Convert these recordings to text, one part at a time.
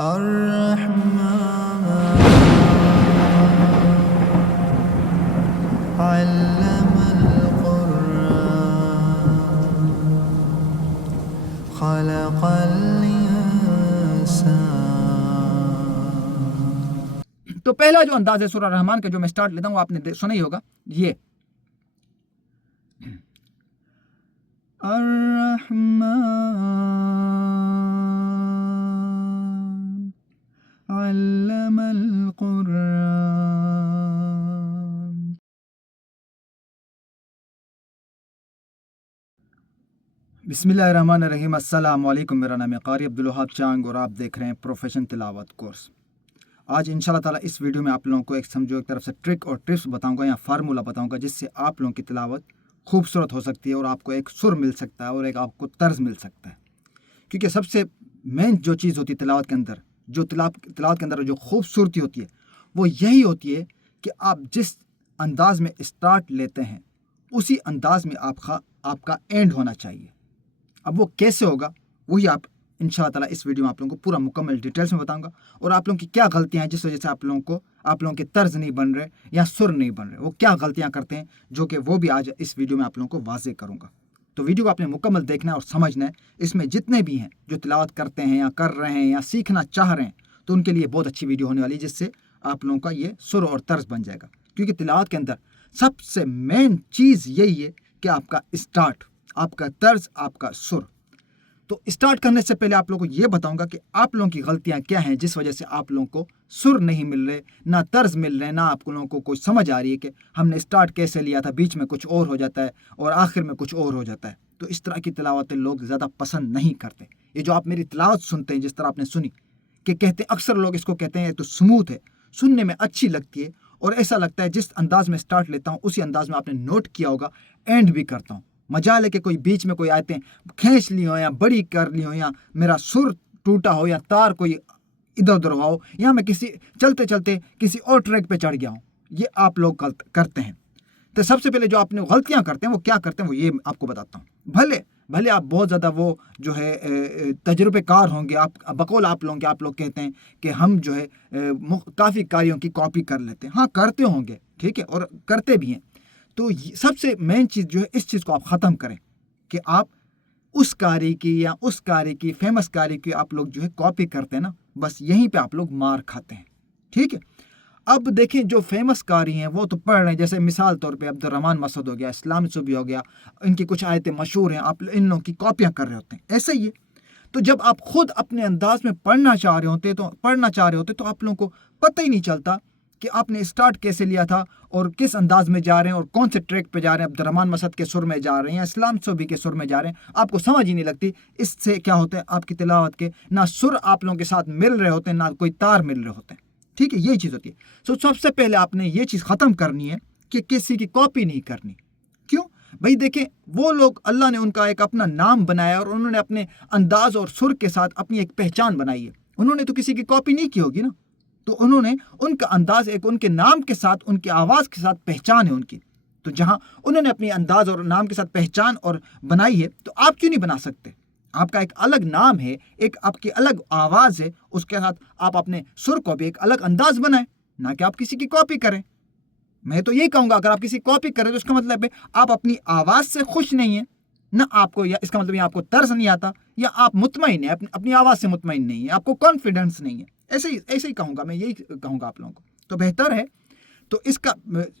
الرحمن علم القرآن خلق الإنسان. تو پہلا جو انداز ہے سورہ رحمان کا جو میں سٹارٹ لیتا ہوں وہ آپ نے سنا ہی ہوگا، یہ الرحمن علم القرآن. بسم اللہ الرحمن الرحیم. السلام علیکم، میرا نام ہے قاری عبدالوہاب چانگ اور آپ دیکھ رہے ہیں پروفیشن تلاوت کورس. آج انشاءاللہ تعالیٰ اس ویڈیو میں آپ لوگوں کو ایک طرف سے ٹرک اور ٹپس بتاؤں گا یا فارمولہ بتاؤں گا جس سے آپ لوگوں کی تلاوت خوبصورت ہو سکتی ہے اور آپ کو ایک سر مل سکتا ہے اور ایک آپ کو طرز مل سکتا ہے. کیونکہ سب سے مین جو چیز ہوتی ہے تلاوت کے اندر، جو تلاوت کے اندر جو خوبصورتی ہوتی ہے وہ یہی ہوتی ہے کہ آپ جس انداز میں اسٹارٹ لیتے ہیں اسی انداز میں آپ کا اینڈ ہونا چاہیے. اب وہ کیسے ہوگا وہی آپ انشاءاللہ تعالیٰ اس ویڈیو میں آپ لوگوں کو پورا مکمل ڈیٹیلس میں بتاؤں گا، اور آپ لوگوں کی کیا غلطیاں ہیں جس وجہ سے آپ لوگوں کے طرز نہیں بن رہے یا سر نہیں بن رہے، وہ کیا غلطیاں کرتے ہیں جو کہ وہ بھی آج اس ویڈیو میں آپ لوگوں کو واضح کروں گا. تو ویڈیو کو آپ نے مکمل دیکھنا ہے اور سمجھنا ہے. اس میں جتنے بھی ہیں جو تلاوت کرتے ہیں یا کر رہے ہیں یا سیکھنا چاہ رہے ہیں تو ان کے لیے بہت اچھی ویڈیو ہونے والی ہے، جس سے آپ لوگوں کا یہ سر اور طرز بن جائے گا. کیونکہ تلاوت کے اندر سب سے مین چیز یہی ہے کہ آپ کا اسٹارٹ، آپ کا طرز، آپ کا سر. تو اسٹارٹ کرنے سے پہلے آپ لوگوں کو یہ بتاؤں گا کہ آپ لوگوں کی غلطیاں کیا ہیں جس وجہ سے آپ لوگوں کو سر نہیں مل رہے، نہ طرز مل رہے، نہ آپ لوگوں کو کوئی سمجھ آ رہی ہے کہ ہم نے اسٹارٹ کیسے لیا تھا، بیچ میں کچھ اور ہو جاتا ہے اور آخر میں کچھ اور ہو جاتا ہے. تو اس طرح کی تلاوتیں لوگ زیادہ پسند نہیں کرتے. یہ جو آپ میری تلاوت سنتے ہیں جس طرح آپ نے سنی کہ کہتے ہیں، اکثر لوگ اس کو کہتے ہیں تو سموتھ ہے، سننے میں اچھی لگتی ہے اور ایسا لگتا ہے جس انداز میں اسٹارٹ لیتا ہوں اسی انداز میں آپ نے نوٹ کیا ہوگا اینڈ بھی کرتا ہوں. مجال ہے کہ کوئی بیچ میں کوئی آیتیں کھینچ لی ہوں یا بڑی کر لی ہوں یا میرا سر ٹوٹا ہو یا تار کوئی ادھر ادھر ہوا ہو یا میں چلتے چلتے کسی اور ٹریک پہ چڑھ گیا ہوں. یہ آپ لوگ کرتے ہیں. تو سب سے پہلے جو آپ نے غلطیاں کرتے ہیں وہ کیا کرتے ہیں وہ یہ آپ کو بتاتا ہوں. بھلے آپ بہت زیادہ وہ جو ہے تجربے کار ہوں گے، آپ بقول آپ لوگ کہتے ہیں کہ ہم جو ہے کافی کاریوں کی کاپی کر لیتے ہیں. ہاں کرتے ہوں گے، ٹھیک ہے، اور کرتے بھی ہیں. تو سب سے مین چیز جو ہے اس چیز کو آپ ختم کریں کہ آپ اس کاری کی یا اس کاری کی فیمس کاری کی آپ لوگ جو ہے کاپی کرتے ہیں نا، بس یہیں پہ آپ لوگ مار کھاتے ہیں. ٹھیک ہے. اب دیکھیں جو فیمس کاری ہیں وہ تو پڑھ رہے ہیں، جیسے مثال طور پہ عبدالرحمن مسعود ہو گیا، اسلام صوبی ہو گیا، ان کی کچھ آیتیں مشہور ہیں، آپ ان لوگوں کی کاپیاں کر رہے ہوتے ہیں. ایسا ہی ہے. تو جب آپ خود اپنے انداز میں پڑھنا چاہ رہے ہوتے تو آپ لوگوں کو پتہ ہی نہیں چلتا کہ آپ نے اسٹارٹ کیسے لیا تھا اور کس انداز میں جا رہے ہیں اور کون سے ٹریک پہ جا رہے ہیں. عبدالرحمن مسعود کے سر میں جا رہے ہیں یا اسلام صوبی کے سر میں جا رہے ہیں، آپ کو سمجھ ہی نہیں لگتی. اس سے کیا ہوتا ہے، آپ کی تلاوت کے نہ سر آپ لوگوں کے ساتھ مل رہے ہوتے ہیں نہ کوئی تار مل رہے ہوتے ہیں. ٹھیک ہے، یہی چیز ہوتی ہے. سب سے پہلے آپ نے یہ چیز ختم کرنی ہے کہ کسی کی کاپی نہیں کرنی. کیوں بھائی؟ دیکھیں وہ لوگ، اللہ نے ان کا ایک اپنا نام بنایا اور انہوں نے اپنے انداز اور سر کے ساتھ اپنی ایک پہچان بنائی ہے. انہوں نے تو کسی کی کاپی نہیں کی ہوگی نا. تو انہوں نے ان کا انداز ایک ان کے نام کے ساتھ، ان کی آواز کے ساتھ پہچان ہے ان کی. تو جہاں انہوں نے اپنی انداز اور نام کے ساتھ پہچان اور بنائی ہے تو آپ کیوں نہیں بنا سکتے؟ آپ کا ایک الگ نام ہے، ایک آپ کی الگ آواز ہے، اس کے ساتھ آپ اپنے سر کو بھی ایک الگ انداز بنائیں، نہ کہ آپ کسی کی کاپی کریں. میں تو یہ کہوں گا اگر آپ کسی کاپی کریں تو اس کا مطلب ہے آپ اپنی آواز سے خوش نہیں ہیں، نہ آپ کو، یا اس کا مطلب ہے آپ کو طرز نہیں آتا، یا آپ مطمئن ہیں اپنی آواز سے مطمئن نہیں ہیں، آپ کو کانفیڈنس نہیں ہے. ایسے ہی کہوں گا، میں یہی کہوں گا آپ لوگوں کو. تو بہتر ہے تو اس کا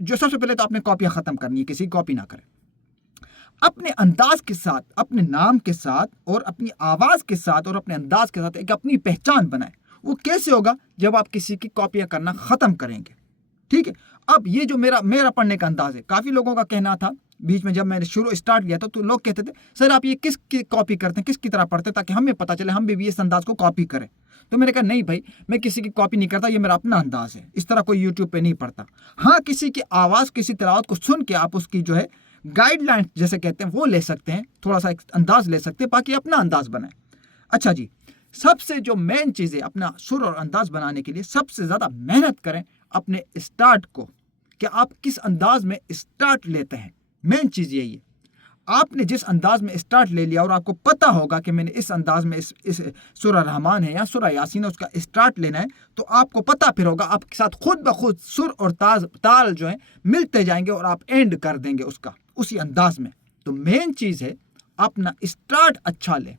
جو سب سے پہلے تو آپ نے کاپیاں ختم کرنی ہے، کسی کی کاپی نہ کریں. اپنے انداز کے ساتھ، اپنے نام کے ساتھ اور اپنی آواز کے ساتھ اور اپنے انداز کے ساتھ ایک اپنی پہچان بنائیں. وہ کیسے ہوگا؟ جب آپ کسی کی کاپیاں کرنا ختم کریں گے. ٹھیک ہے. اب یہ جو میرا پڑھنے کا انداز ہے، کافی لوگوں کا کہنا تھا بیچ میں جب میں نے اسٹارٹ لیا تھا تو لوگ کہتے تھے سر آپ یہ کس کی کاپی کرتے ہیں، کس کی طرح پڑھتے ہیں تاکہ ہمیں پتہ چلے ہم بھی اس انداز کو کاپی کریں. تو میں نے کہا نہیں بھائی، میں کسی کی کاپی نہیں کرتا، یہ میرا اپنا انداز ہے. اس طرح کوئی یوٹیوب پہ نہیں پڑھتا. ہاں کسی کی آواز، کسی تلاوت کو سن کے آپ اس کی جو ہے گائیڈ لائن جیسے کہتے ہیں وہ لے سکتے ہیں، تھوڑا سا ایک انداز لے سکتے ہیں، باقی اپنا انداز بنائیں. اچھا جی، سب سے جو مین چیز ہے اپنا سر اور انداز بنانے کے لیے سب سے زیادہ محنت کریں اپنے اسٹارٹ کو، کہ آپ کس انداز میں اسٹارٹ لیتے ہیں. مین چیز یہی ہے. آپ نے جس انداز میں اسٹارٹ لے لیا اور آپ کو پتہ ہوگا کہ میں نے اس انداز میں اس سورہ رحمان ہے یا سورہ یاسین ہے اس کا اسٹارٹ لینا ہے، تو آپ کو پتہ پھر ہوگا، آپ کے ساتھ خود بخود سر اور تال جو ہیں ملتے جائیں گے اور آپ اینڈ کر دیں گے اس کا اسی انداز میں۔ تو مین چیز ہے اپنا اسٹارٹ اچھا لیں،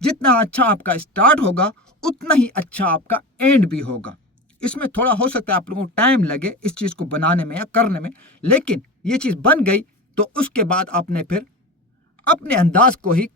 جتنا اچھا آپ کا اسٹارٹ ہوگا اتنا ہی اچھا آپ کا اینڈ بھی ہوگا۔ اس میں تھوڑا ہو سکتا ہے آپ لوگوں کو ٹائم لگے اس چیز کو بنانے میں یا کرنے میں، لیکن یہ چیز بن گئی تو اس کے بعد آپ نے پھر اپنے انداز کو ہی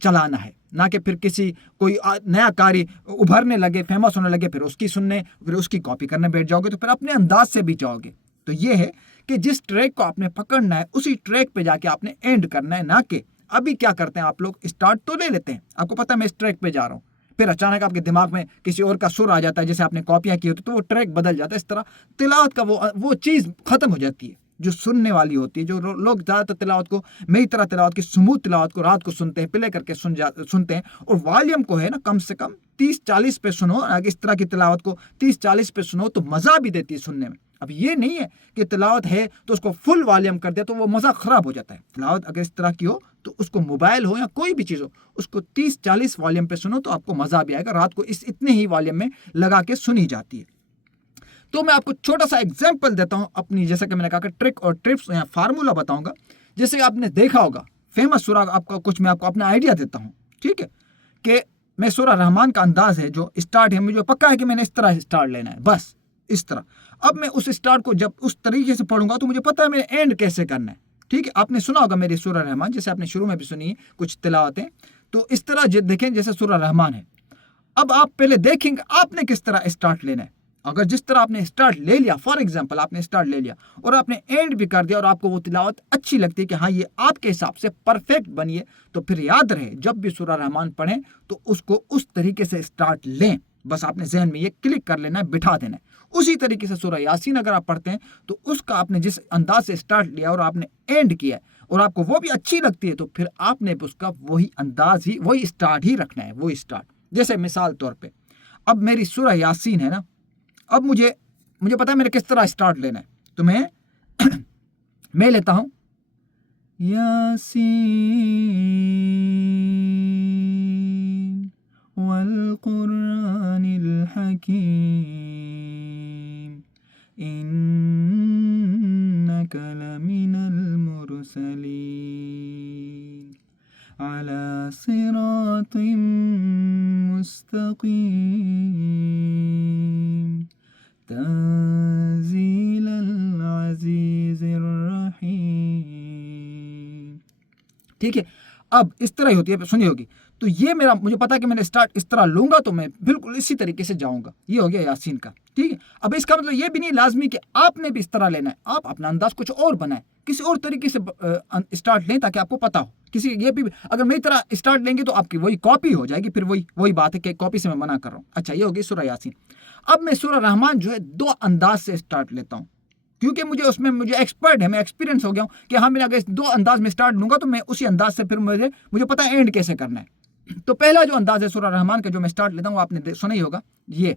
چلانا ہے، نہ کہ پھر کسی کوئی نیا کاری ابھرنے لگے، فیمس ہونے لگے، پھر اس کی سننے، پھر اس کی کاپی کرنے بیٹھ جاؤ گے تو پھر اپنے انداز سے بھی جاؤ گے۔ تو یہ ہے کہ جس ٹریک کو آپ نے پکڑنا ہے اسی ٹریک پہ جا کے آپ نے اینڈ کرنا ہے، نہ کہ ابھی کیا کرتے ہیں آپ لوگ اسٹارٹ تو لے لیتے ہیں، آپ کو پتہ ہے میں اس ٹریک پہ جا رہا ہوں، پھر اچانک آپ کے دماغ میں کسی اور کا سر آ جاتا ہے، جیسے آپ نے کاپیاں کی ہوتی تو وہ ٹریک بدل جاتا ہے، اس طرح تلاوت کا وہ چیز ختم ہو جاتی ہے جو سننے والی ہوتی ہے۔ جو لوگ زیادہ تر تلاوت کو میری طرح تلاوت کی سموتھ تلاوت کو رات کو سنتے ہیں، پلے کر کے سنتے ہیں، اور والیوم کو ہے نا کم سے کم 30-40 پہ سنو، اگر اس طرح کی تلاوت کو 30-40 پہ سنو تو مزہ بھی دیتی ہے سننے میں۔ اب یہ نہیں ہے کہ تلاوت ہے تو اس کو فل والیوم کر دیا تو وہ مزہ خراب ہو جاتا ہے۔ تلاوت اگر اس طرح کی ہو تو اس کو موبائل ہو یا کوئی بھی چیز ہو اس کو 30-40 والیوم پہ سنو تو آپ کو مزہ بھی آئے گا، رات کو اتنے ہی والیوم میں لگا کے سنی جاتی ہے۔ تو میں آپ کو چھوٹا سا ایگزامپل دیتا ہوں اپنی، جیسا کہ میں نے کہا کہ ٹرک اور ٹرپس یا فارمولا بتاؤں گا، جیسے کہ آپ نے دیکھا ہوگا فیمس سورہ، آپ کا کچھ میں آپ کو اپنا آئیڈیا دیتا ہوں، ٹھیک ہے، کہ میں سورہ رحمان کا انداز ہے جو اسٹارٹ ہے، مجھے پکا ہے کہ میں نے اس طرح اسٹارٹ لینا ہے، بس اس طرح۔ اب میں اس اسٹارٹ کو جب اس طریقے سے پڑھوں گا تو مجھے پتا ہے میں اینڈ کیسے کرنا ہے، ٹھیک ہے۔ آپ نے سنا ہوگا میری سورہ رحمان، جیسے آپ نے شروع میں بھی سنی کچھ تلاوتیں، تو اس طرح دیکھیں جیسے سورہ رحمان ہے۔ اب آپ پہلے دیکھیں گے آپ نے کس طرح اسٹارٹ لینا ہے۔ اگر جس طرح آپ نے اسٹارٹ لے لیا، فار ایگزامپل آپ نے اسٹارٹ لے لیا اور آپ نے اینڈ بھی کر دیا اور آپ کو وہ تلاوت اچھی لگتی ہے کہ ہاں یہ آپ کے حساب سے پرفیکٹ بنی ہے، تو پھر یاد رہے جب بھی سورہ رحمان پڑھیں تو اس کو اس طریقے سے اسٹارٹ لیں، بس آپ نے ذہن میں یہ کلک کر لینا ہے، بٹھا دینا ہے۔ اسی طریقے سے سورہ یاسین اگر آپ پڑھتے ہیں تو اس کا آپ نے جس انداز سے اسٹارٹ لیا اور آپ نے اینڈ کیا اور آپ کو وہ بھی اچھی لگتی ہے تو پھر آپ نے اس کا وہی انداز ہی، وہی اسٹارٹ ہی رکھنا ہے، وہی اسٹارٹ۔ جیسے مثال طور پہ اب میری سورہ یاسین ہے نا، اب مجھے پتا ہے میرے کس طرح اسٹارٹ لینا ہے، تو میں لیتا ہوں یاسین والقرآن الحکیم انک لمن المرسلین علی صراط مستقیم تنزیل العزیز الرحیم، ٹھیک ہے۔ اب اس طرح ہی ہوتی ہے، سنی ہوگی، تو یہ مجھے پتا ہے کہ میں نے اسٹارٹ اس طرح لوں گا تو میں بالکل اسی طریقے سے جاؤں گا۔ یہ ہو گیا یاسین کا، ٹھیک ہے۔ اب اس کا مطلب یہ بھی نہیں لازمی کہ آپ نے بھی اس طرح لینا ہے، آپ اپنا انداز کچھ اور بنائیں، کسی اور طریقے سے اسٹارٹ لیں تاکہ آپ کو پتا ہو۔ یہ بھی اگر میری طرح اسٹارٹ لیں گے تو آپ کی وہی کاپی ہو جائے گی، پھر وہی بات ہے کہ کاپی سے میں منع کر رہا ہوں۔ اچھا، یہ ہوگی سورہ یاسین۔ اب میں سورہ رحمان جو ہے 2 انداز سے اسٹارٹ لیتا ہوں، کیونکہ مجھے ایکسپرٹ ہے، میں ایکسپیرینس ہو گیا ہوں کہ ہاں میں اگر 2 انداز میں اسٹارٹ لوں گا تو میں اسی انداز سے پھر مجھے پتا ہے اینڈ کیسے کرنا ہے۔ تو پہلا جو انداز ہے سورہ رحمان کا جو میں اسٹارٹ لیتا ہوں وہ آپ نے سنا ہی ہوگا، یہ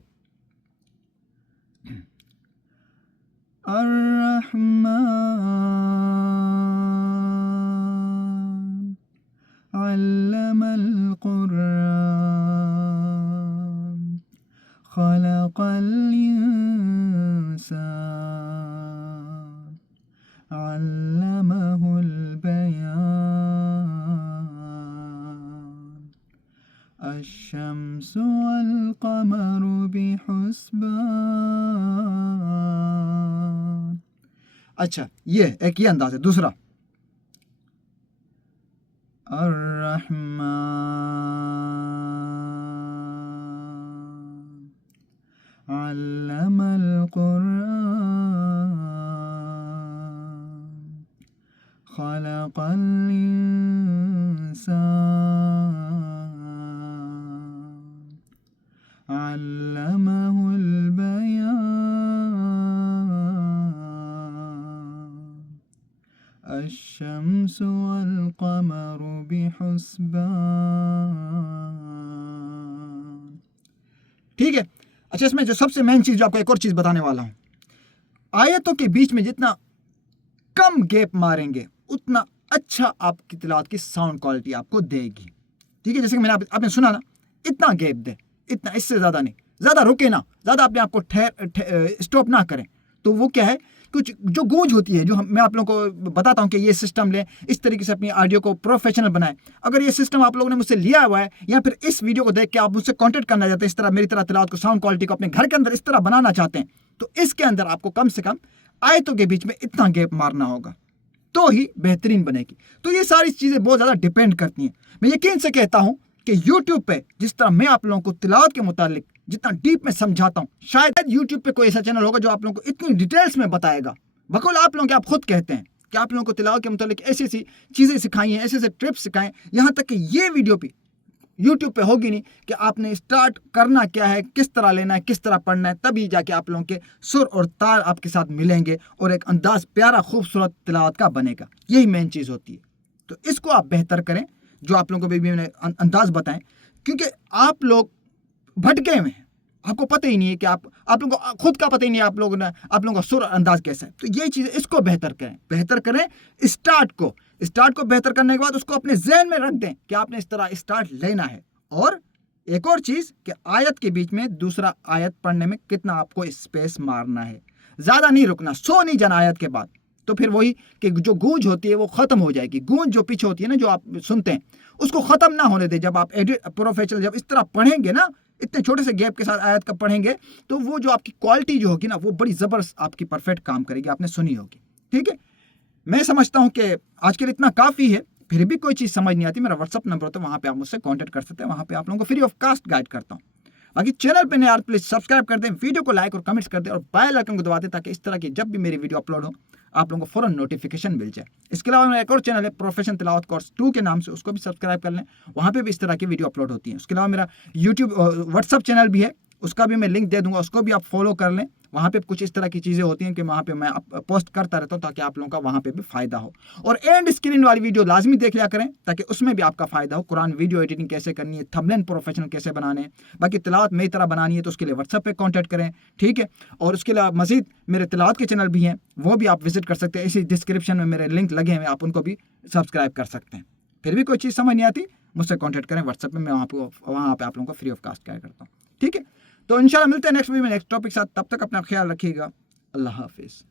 الرحمن علم القرآن خلق الإنسان علمه البيان الشمس والقمر بحسبان۔ اچھا، یہ ایک یہ انداز ہے۔ دوسرا الرحمن علم القرآن خلق الإنسان علمه البيان الشمس والقمر بحسبان، ٹھیک ہے۔ اچھا، اس میں جو سب سے مین چیز جو آپ کو ایک اور چیز بتانے والا ہوں، آیتوں کے بیچ میں جتنا کم گیپ ماریں گے اتنا اچھا آپ کی تلاوت کی ساؤنڈ کوالٹی آپ کو دے گی. ٹھیک ہے, جیسے کہ میں نے آپ نے سنا نا, اتنا گیپ دے, اتنا, اس سے زیادہ نہیں, زیادہ رکے نا, زیادہ اپنے آپ کو اسٹاپ نہ کریں. تو وہ کیا ہے, کچھ جو گونج ہوتی ہے, جو میں آپ لوگوں کو بتاتا ہوں کہ یہ سسٹم لیں, اس طریقے سے اپنی آڈیو کو پروفیشنل بنائیں. اگر یہ سسٹم آپ لوگوں نے مجھ سے لیا ہوا ہے, یا پھر اس ویڈیو کو دیکھ کے آپ مجھ سے کانٹیکٹ کرنا چاہتے ہیں, اس طرح میری طرح تلاوت کو ساؤنڈ کوالٹی کو اپنے گھر کے اندر اس طرح بنانا چاہتے ہیں, تو اس کے اندر آپ کو کم سے کم آیتوں کے بیچ میں اتنا گیپ مارنا ہوگا, تو ہی بہترین بنے گی. تو یہ ساری چیزیں بہت زیادہ ڈیپینڈ کرتی ہیں. میں یقین سے کہتا ہوں کہ یوٹیوب پہ جس طرح میں آپ لوگوں کو تلاوت کے متعلق جتنا ڈیپ میں سمجھاتا ہوں, شاید یوٹیوب پہ کوئی ایسا چینل ہوگا جو آپ لوگوں کو اتنی ڈیٹیلز میں بتائے گا. بقول آپ لوگوں کے آپ خود کہتے ہیں کہ آپ لوگوں کو تلاوت کے متعلق ایسی ایسی چیزیں سکھائی ہیں, ایسے ایسے ٹرپس سکھائیں, یہاں تک کہ یہ ویڈیو بھی یوٹیوب پہ ہوگی نہیں کہ آپ نے اسٹارٹ کرنا کیا ہے, کس طرح لینا ہے, کس طرح پڑھنا ہے, تبھی جا کے آپ لوگوں کے سر اور تار آپ کے ساتھ ملیں گے اور ایک انداز پیارا خوبصورت تلاوت کا بنے گا. یہی مین چیز ہوتی ہے. تو اس کو آپ بہتر کریں, جو آپ لوگوں کو بھی میں نے انداز بتائیں, کیونکہ آپ لوگ بھٹکے ہوئے ہیں, آپ کو پتہ ہی نہیں ہے کہ آپ لوگوں کو خود کا پتہ ہی نہیں ہے آپ لوگوں کا سر انداز کیسا ہے. تو یہ چیزیں اس کو بہتر کریں اسٹارٹ کو بہتر کرنے کے بعد اس کو اپنے ذہن میں رکھ دیں کہ آپ نے اس طرح اسٹارٹ لینا ہے. اور ایک اور چیز کہ آیت کے بیچ میں دوسرا آیت پڑھنے میں کتنا آپ کو اسپیس مارنا ہے, زیادہ نہیں رکنا, سو نہیں جانا آیت کے بعد. تو پھر وہی کہ جو گونج ہوتی ہے وہ ختم ہو جائے گی. گونج جو پیچھے ہوتی ہے نا, جو آپ سنتے ہیں, اس کو ختم نہ ہونے دیں. جب آپ پروفیشنل جب اس طرح پڑھیں گے نا, اتنے چھوٹے سے گیپ کے ساتھ آیت کا پڑھیں گے, تو وہ جو آپ کی کوالٹی جو ہوگی نا, وہ بڑی زبردست آپ کی پرفیکٹ کام کرے گی. آپ نے سنی ہوگی. ٹھیک ہے, میں سمجھتا ہوں کہ آج کے لیے اتنا کافی ہے. پھر بھی کوئی چیز سمجھ نہیں آتی, میرا واٹس ایپ نمبر ہوتا ہے, وہاں پہ آپ مجھ سے کانٹیکٹ کر سکتے ہیں. وہاں پہ آپ لوگوں کو فری آف کاسٹ گائیڈ کرتا ہوں. باقی چینل پہ نئے آپ پلیز سبسکرائب کر دیں, ویڈیو کو لائک اور کمنٹس کر دیں, اور بیل آئکن کو دبا دیں تاکہ اس طرح کی جب بھی میری ویڈیو اپلوڈ ہو آپ لوگوں کو فوراً نوٹیفیکیشن مل جائے. اس کے علاوہ میرا ایک اور چینل ہے پروفیشن تلاوت کورس 2 کے نام سے, اس کو بھی سبسکرائب کر لیں. وہاں پہ بھی اس طرح کی ویڈیو اپلوڈ ہوتی ہیں. اس کے علاوہ میرا یوٹیوب واٹس ایپ چینل بھی ہے, اس کا بھی میں لنک دے دوں گا, اس کو بھی آپ فالو کر لیں. وہاں پہ کچھ اس طرح کی چیزیں ہوتی ہیں کہ وہاں پہ میں پوسٹ کرتا رہتا ہوں تاکہ آپ لوگوں کا وہاں پہ بھی فائدہ ہو. اور اینڈ اسکرین والی ویڈیو لازمی دیکھ لیا کریں تاکہ اس میں بھی آپ کا فائدہ ہو. قرآن ویڈیو ایڈیٹنگ کیسے کرنی ہے, تھمبنیل پروفیشنل کیسے بنانے ہیں, باقی تلاوت میری طرح بنانی ہے تو اس کے لیے واٹس ایپ پہ کانٹیکٹ کریں. ٹھیک ہے, اور اس کے علاوہ مزید میرے تلاوت کے چینل بھی ہیں, وہ بھی آپ وزٹ کر سکتے ہیں. اسی ڈسکرپشن میں میرے لنک لگے ہیں, آپ ان کو بھی سبسکرائب کر سکتے ہیں. پھر بھی کوئی چیز سمجھ نہیں آتی, مجھ سے کانٹیکٹ کریں واٹس ایپ میں, میں وہاں پہ آپ لوگوں کو فری آف کاسٹ کیا کرتا ہوں. ٹھیک ہے, تو انشاءاللہ ملتے ہیں نیکسٹ ویڈیو میں نیکسٹ ٹاپک کے ساتھ. تب تک اپنا خیال رکھیے گا. اللہ حافظ.